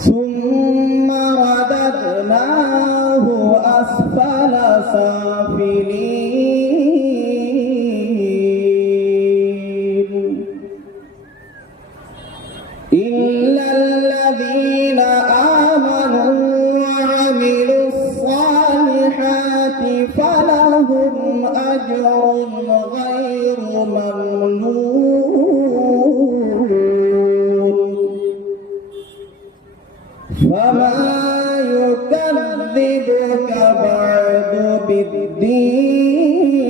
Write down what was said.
ثم رددناه أسفل سافلين إلا الذين آمنوا وعملوا الصالحات فلهم أجر غير ممنون فما يكذبك بعد بالدين